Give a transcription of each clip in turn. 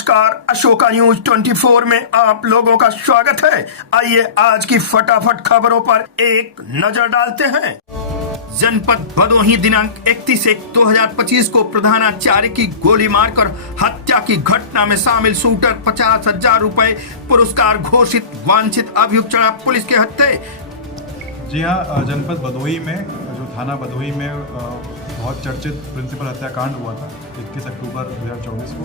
नमस्कार, अशोका न्यूज 24 में आप लोगों का स्वागत है। आइए आज की फटाफट खबरों पर एक नजर डालते हैं। जनपद भदोही दिनांक 31/1/2025 को प्रधानाचार्य की गोली मारकर हत्या की घटना में शामिल शूटर 50,000 रुपए पुरस्कार घोषित वांछित अभियुक्त चढ़ा पुलिस के हत्थे। जी हाँ, जनपद भदोही में जो थाना भदोही में बहुत चर्चित प्रिंसिपल हत्याकांड हुआ था 21 अक्टूबर 2024 को।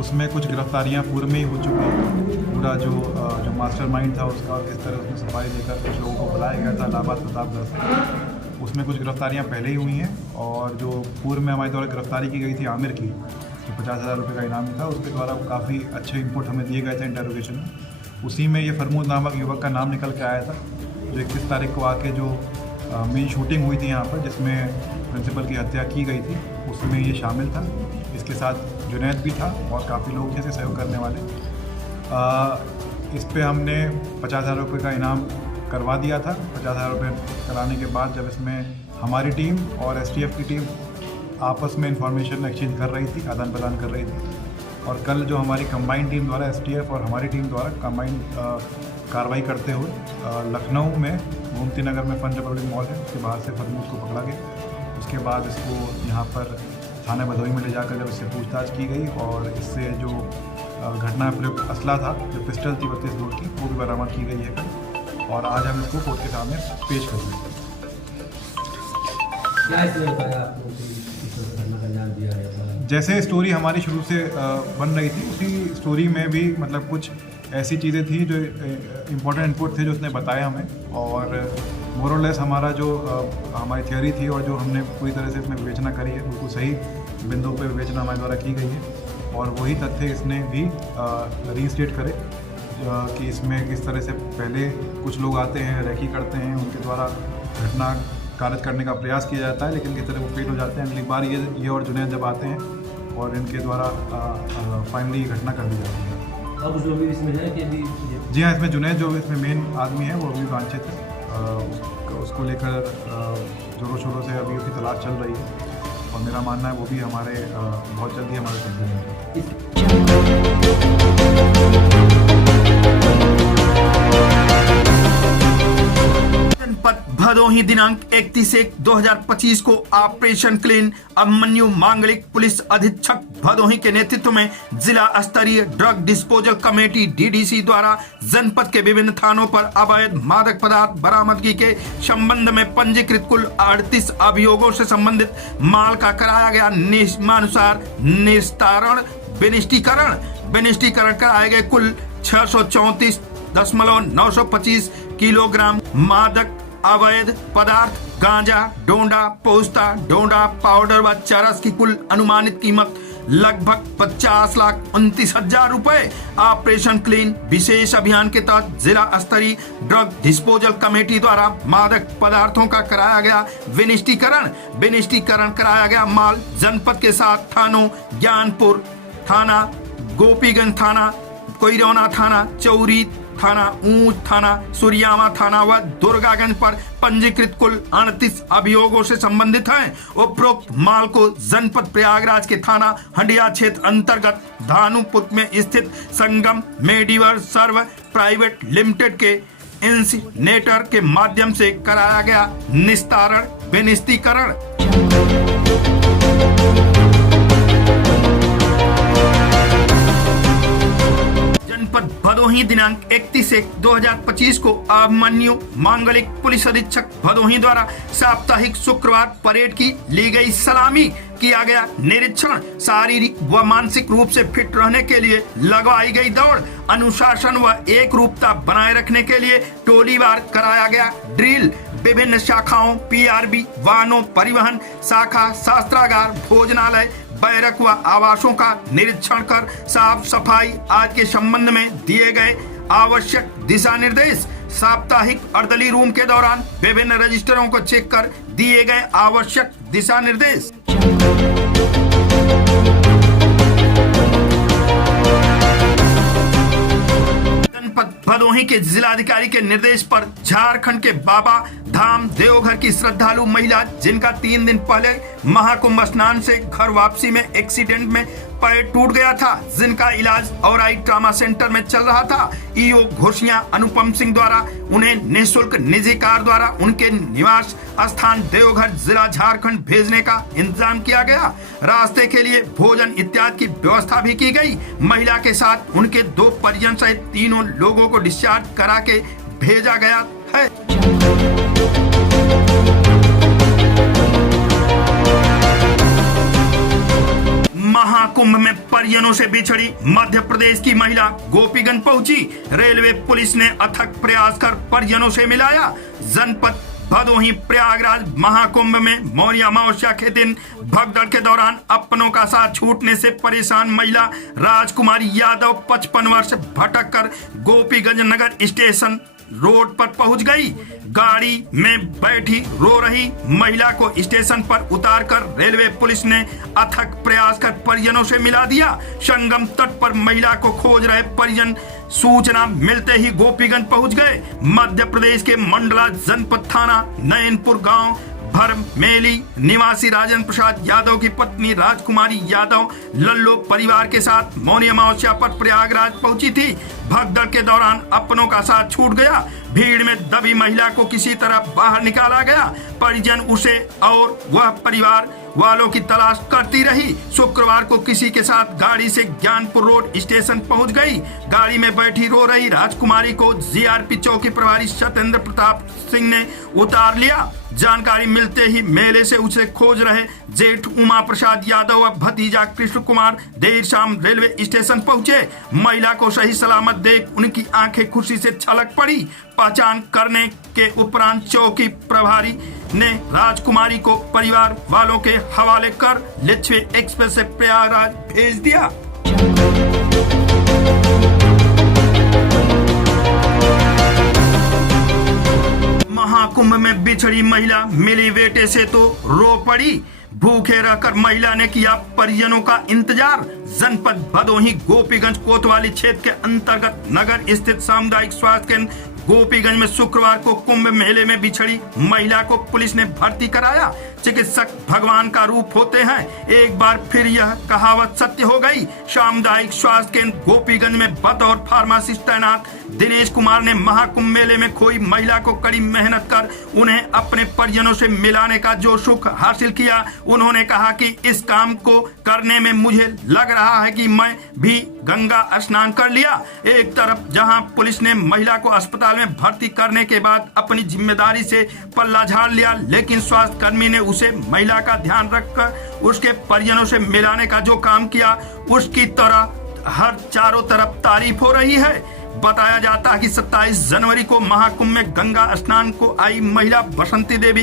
उसमें कुछ गिरफ्तारियां पूर्व में ही हो चुकी हैं। पूरा जो मास्टरमाइंड था उसका किस तरह उसने सफाई देकर कुछ लोगों को बुलाया गया था इलाहाबाद प्रतापगढ़ से, उसमें कुछ गिरफ्तारियां पहले ही हुई हैं। और जो पूर्व में हमारे द्वारा गिरफ्तारी की गई थी आमिर की, जो 50,000 रुपये का इनामी था, उसके द्वारा काफ़ी अच्छे इनपुट हमें दिए गए थे इंटरोगेशन में। उसी में ये फरमूद नामक युवक का नाम निकल के आया था, जो 21 तारीख को आके जो मेन शूटिंग हुई थी यहाँ पर जिसमें प्रिंसिपल की हत्या की गई थी, उसमें ये शामिल था। इसके साथ जुनैद भी था और काफ़ी लोग जैसे सहयोग करने वाले। इस पे हमने 50,000 रुपये का इनाम करवा दिया था। 50,000 रुपये कराने के बाद जब इसमें हमारी टीम और STF की टीम आपस में इंफॉर्मेशन एक्सचेंज कर रही थी, आदान प्रदान कर रही थी, और कल जो हमारी कंबाइंड टीम द्वारा STF और हमारी टीम द्वारा कंबाइंड कार्रवाई करते हुए लखनऊ में गोमती नगर में फन रिपब्लिक मॉल है, उसके बाहर से फरमूद को पकड़ा गया। उसके बाद इसको यहाँ पर थाना भदोही में ले जाकर जब इससे पूछताछ की गई और इससे जो घटना प्रयुक्त असला था, जो पिस्टल थी 32 बोर की, वो भी बरामद की गई है कल, और आज हम इसको कोर्ट के सामने पेश कर रहे हैं। जैसे स्टोरी हमारी शुरू से बन रही थी, उसी स्टोरी में भी मतलब कुछ ऐसी चीज़ें थी जो इम्पोर्टेंट इनपुट थे जो उसने बताया हमें, और मोर और लेस हमारा जो हमारी थियोरी थी और जो हमने पूरी तरह से इसमें विवेचना करी है, बिल्कुल सही बिंदु पे विवेचना हमारे द्वारा की गई है। और वही तथ्य इसने भी रीस्टेट करे कि इसमें किस तरह से पहले कुछ लोग आते हैं, रैकी करते हैं, उनके द्वारा घटना कारित करने का प्रयास किया जाता है, लेकिन किस तरह वो फेल हो जाते हैं। अगली बार ये और जुनैद जब आते हैं और इनके द्वारा फाइनली घटना कर दी जाती है। अब जो भी इसमें है कि जी हाँ, इसमें जुनैद जो इसमें मेन आदमी है वो अभी वांछित है। उसको लेकर जोरों शोरों से अभी उसकी तलाश चल रही है, और मेरा मानना है वो भी हमारे बहुत जल्दी हमारे कब्जे में है। जनपद भदोही दिनांक 31/1/2025 को ऑपरेशन क्लीन अभिमन्यु मांगलिक पुलिस अधीक्षक भदोही के नेतृत्व में जिला स्तरीय ड्रग डिस्पोजल कमेटी DDC द्वारा जनपद के विभिन्न थानों पर अवैध मादक पदार्थ बरामदगी के संबंध में पंजीकृत कुल 38 अभियोगों से संबंधित माल का कराया गया नियमानुसार निस्तारण विनिष्टीकरण कराए गए कुल 634.925 किलोग्राम मादक अवैध पदार्थ गांजा, डोंडा, पोस्ता, डोंडा पाउडर व चरस की कुल अनुमानित कीमत लगभग 50,29,000 रुपए। ऑपरेशन क्लीन विशेष अभियान के तहत जिला स्तरीय ड्रग डिस्पोजल कमेटी द्वारा मादक पदार्थों का कराया गया विनिष्टीकरण कराया गया माल जनपद के 7 थानों ज्ञानपुर थाना, गोपीगंज थाना, कोइरौना थाना, चौरी थाना, ऊंच थाना, सुरियामा थाना व दुर्गागंज पर पंजीकृत कुल 38 अभियोगों से संबंधित हैं। उपरोक्त माल को जनपद प्रयागराज के थाना हंडिया क्षेत्र अंतर्गत धानुपुर में स्थित संगम मेडिवर सर्व प्राइवेट लिमिटेड के इंसिनेटर के माध्यम से कराया गया निस्तारण विनिष्टीकरण। भदोही दिनांक 31/1/2025 को अभिमन्यु मांगलिक पुलिस अधीक्षक भदोही द्वारा साप्ताहिक शुक्रवार परेड की ली गई सलामी, किया गया निरीक्षण, शारीरिक व मानसिक रूप से फिट रहने के लिए लगवाई गई दौड़, अनुशासन व एक रूपता बनाए रखने के लिए टोलीवार कराया गया ड्रिल, विभिन्न शाखाओं PRB वाहनों परिवहन शाखा, शास्त्रागार, भोजनालय, बैरक व आवासों का निरीक्षण कर साफ सफाई आदि के संबंध में दिए गए आवश्यक दिशा निर्देश। साप्ताहिक अर्दली रूम के दौरान विभिन्न रजिस्टरों को चेक कर दिए गए आवश्यक दिशा निर्देश। भदोही के जिलाधिकारी के निर्देश पर झारखंड के बाबा धाम देवघर की श्रद्धालु महिला जिनका 3 दिन पहले महाकुंभ स्नान से घर वापसी में एक्सीडेंट में पैर टूट गया था, जिनका इलाज औराई ट्रामा सेंटर में चल रहा था। ईओ घोषिया अनुपम सिंह द्वारा उन्हें निःशुल्क निजी कार द्वारा उनके निवास स्थान देवघर जिला झारखंड भेजने का इंतजाम किया गया। रास्ते के लिए भोजन इत्यादि की व्यवस्था भी की गई। महिला के साथ उनके 2 परिजन सहित 3 लोगों को डिस्चार्ज करा के भेजा गया है। महाकुंभ में परिजनों से बिछड़ी मध्य प्रदेश की महिला गोपीगंज पहुंची। रेलवे पुलिस ने अथक प्रयास कर परिजनों से मिलाया। जनपद भदोही प्रयागराज महाकुंभ में मौनी अमावस्या के दिन भगदड़ के दौरान अपनों का साथ छूटने से परेशान महिला राजकुमारी यादव 55 वर्ष भटक कर गोपीगंज नगर स्टेशन रोड पर पहुंच गई। गाड़ी में बैठी रो रही महिला को स्टेशन पर उतारकर रेलवे पुलिस ने अथक प्रयास कर परिजनों से मिला दिया। संगम तट पर महिला को खोज रहे परिजन सूचना मिलते ही गोपीगंज पहुंच गए। मध्य प्रदेश के मंडला जनपद थाना नयनपुर गांव भरमेली निवासी राजेंद्र प्रसाद यादव की पत्नी राजकुमारी यादव लल्लो परिवार के साथ मौनी अमावस्या पर प्रयागराज पहुंची थी। भगदड़ के दौरान अपनों का साथ छूट गया। भीड़ में दबी महिला को किसी तरह बाहर निकाला गया। परिजन उसे और वह परिवार वालों की तलाश करती रही। शुक्रवार को किसी के साथ गाड़ी से ज्ञानपुर रोड स्टेशन पहुंच गई। गाड़ी में बैठी रो रही राजकुमारी को जीआरपी चौकी प्रभारी सत्येंद्र प्रताप सिंह ने उतार लिया। जानकारी मिलते ही मेले से उसे खोज रहे जेठ उमा प्रसाद यादव व भतीजा कृष्ण कुमार देर शाम रेलवे स्टेशन पहुंचे। महिला को सही सलामत देख उनकी आंखें खुशी से छलक पड़ी। पहचान करने के उपरांत चौकी प्रभारी ने राजकुमारी को परिवार वालों के हवाले कर लिच्छवी एक्सप्रेस से प्रयागराज भेज दिया। महाकुंभ में बिछड़ी महिला मिली बेटे से तो रो पड़ी। भूखे रहकर महिला ने किया परिजनों का इंतजार। जनपद भदोही गोपीगंज कोतवाली क्षेत्र के अंतर्गत नगर स्थित सामुदायिक स्वास्थ्य केंद्र गोपीगंज में शुक्रवार को कुंभ मेले में बिछड़ी महिला को पुलिस ने भर्ती कराया। चिकित्सक भगवान का रूप होते हैं, एक बार फिर यह कहावत सत्य हो गई। सामुदायिक स्वास्थ्य केंद्र गोपीगंज में बतौर फार्मासिस्ट तैनात दिनेश कुमार ने महाकुंभ मेले में खोई महिला को कड़ी मेहनत कर उन्हें अपने परिजनों से मिलाने का जो सुख हासिल किया। उन्होंने कहा कि इस काम को करने में मुझे लग रहा है कि मैं भी गंगा स्नान कर लिया। एक तरफ जहां पुलिस ने महिला को अस्पताल में भर्ती करने के बाद अपनी जिम्मेदारी से पल्ला झाड़ लिया, लेकिन स्वास्थ्य कर्मी ने उसे महिला का ध्यान रखकर उसके परिजनों से मिलाने का जो काम किया, उसकी तरह हर चारों तरफ तारीफ हो रही है। बताया जाता है कि 27 जनवरी को महाकुंभ में गंगा स्नान को आई महिला बसंती देवी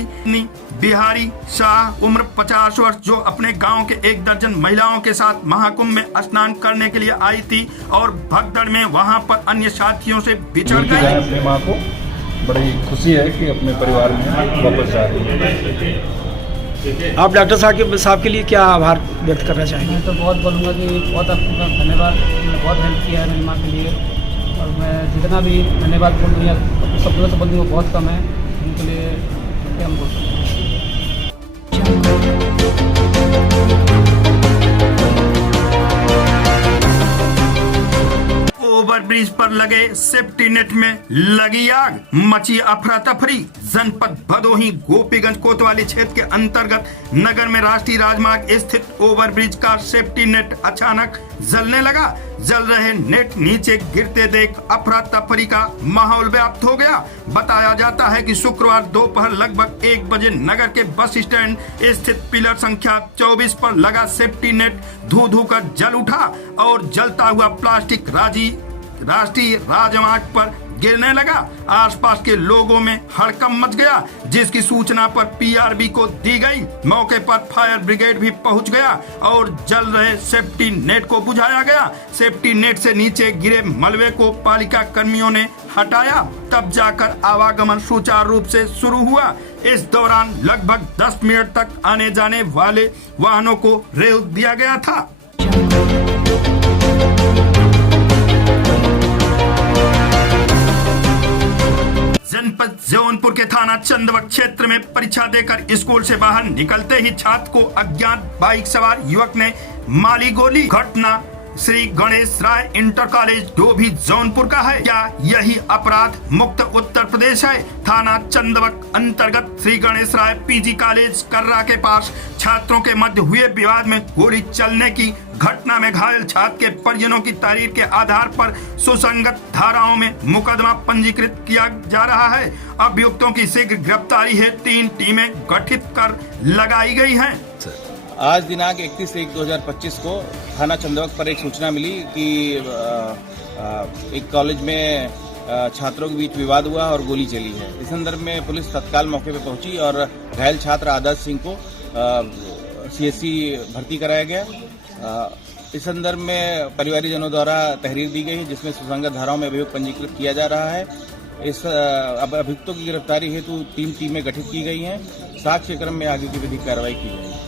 बिहारी शाह उम्र 50 वर्ष, जो अपने गांव के 1 दर्जन महिलाओं के साथ महाकुंभ में स्नान करने के लिए आई थी और भगदड़ में वहां पर अन्य साथियों से बिछड़ गई। अपने माँ को बड़ी खुशी है कि अपने परिवार में वापस जा रही है। आप डॉक्टर साहब के लिए क्या आभार व्यक्त करना चाहेंगे? मैं तो बहुत बोलूँगा कि बहुत आपका धन्यवाद, उन्होंने बहुत हेल्प किया है मेरी माँ के लिए, और मैं जितना भी धन्यवाद बोल दूँ या शब्दों से बोल दूँ वो बहुत कम है। उनके लिए क्या हम बोल सकते हैं। ओवरब्रिज पर लगे सेफ्टी नेट में लगी आग, मची अफरा तफरी। जनपद भदोही गोपीगंज कोतवाली क्षेत्र के अंतर्गत नगर में राष्ट्रीय राजमार्ग स्थित ओवरब्रिज का सेफ्टी नेट अचानक जलने लगा। जल रहे नेट नीचे गिरते देख अफरा तफरी का माहौल व्याप्त हो गया। बताया जाता है कि शुक्रवार दोपहर लगभग 1 बजे नगर के बस स्टैंड स्थित पिलर संख्या 24 पर लगा सेफ्टी नेट धू धू कर जल उठा और जलता हुआ प्लास्टिक राष्ट्रीय राजमार्ग पर गिरने लगा। आसपास के लोगों में हड़कंप मच गया, जिसकी सूचना पर पीआरबी को दी गई। मौके पर फायर ब्रिगेड भी पहुंच गया और जल रहे सेफ्टी नेट को बुझाया गया। सेफ्टी नेट से नीचे गिरे मलबे को पालिका कर्मियों ने हटाया, तब जाकर आवागमन सुचारू रूप से शुरू हुआ। इस दौरान लगभग 10 मिनट तक आने जाने वाले वाहनों को रोक दिया गया था। जनपद जौनपुर के थाना चंदवक क्षेत्र में परीक्षा देकर स्कूल से बाहर निकलते ही छात्र को अज्ञात बाइक सवार युवक ने मारी गोली। घटना श्री गणेश राय इंटर कॉलेज डोभी जौनपुर का है। क्या यही अपराध मुक्त उत्तर प्रदेश है? थाना चंदवक अंतर्गत श्री गणेश राय पीजी कॉलेज कर्रा के पास छात्रों के मध्य हुए विवाद में गोली चलने की घटना में घायल छात्र के परिजनों की तारीफ के आधार पर सुसंगत धाराओं में मुकदमा पंजीकृत किया जा रहा है। अभियुक्तों की शीघ्र गिरफ्तारी है 3 टीमें गठित कर लगाई गई हैं। आज दिनांक 31/1/2025 को थाना चंदवक पर एक सूचना मिली कि एक कॉलेज में छात्रों के बीच विवाद हुआ और गोली चली है। इस संदर्भ में पुलिस तत्काल मौके पर पहुंची और घायल छात्र आदर्श सिंह को सीएससी भर्ती कराया गया। इस संदर्भ में परिवारजनों द्वारा तहरीर दी गई है जिसमें सुसंगत धाराओं में अभियोग पंजीकृत किया जा रहा है। इस अभियुक्तों की गिरफ्तारी हेतु 3 टीमें गठित की गई हैं। साक्ष्य क्रम में आगे की विधिक कार्रवाई की जाएगी।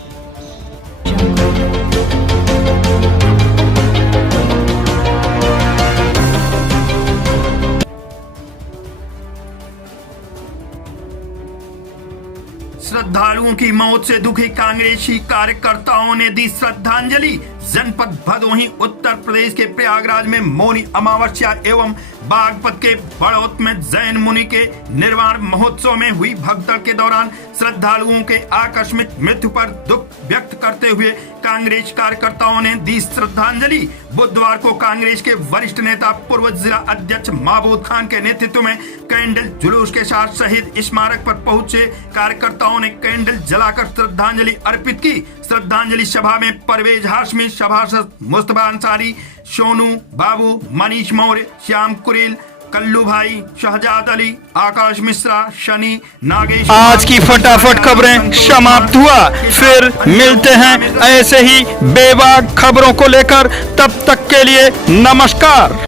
श्रद्धालुओं की मौत से दुखी कांग्रेसी कार्यकर्ताओं ने दी श्रद्धांजलि। जनपद भदोही उत्तर प्रदेश के प्रयागराज में मौनी अमावस्या एवं बागपत के बड़ौत में जैन मुनि के निर्वाण महोत्सव में हुई भगदड़ के दौरान श्रद्धालुओं के आकस्मिक मृत्यु पर दुख व्यक्त करते हुए कांग्रेस कार्यकर्ताओं ने दी श्रद्धांजलि। बुधवार को कांग्रेस के वरिष्ठ नेता पूर्व जिला अध्यक्ष महबूब खान के नेतृत्व में कैंडल जुलूस के साथ शहीद स्मारक पर पहुंचे कार्यकर्ताओं ने कैंडल जलाकर श्रद्धांजलि अर्पित की। श्रद्धांजलि सभा में परवेज हाशमी, सभासद मुस्तफा अंसारी, सोनू बाबू, मनीष मौर्य, श्याम कुरेल, कल्लू भाई, शहजाद अली, आकाश मिश्रा, शनि, नागेश। आज की फटाफट खबरें समाप्त हुआ। फिर मिलते हैं ऐसे ही बेबाक खबरों को लेकर। तब तक के लिए नमस्कार।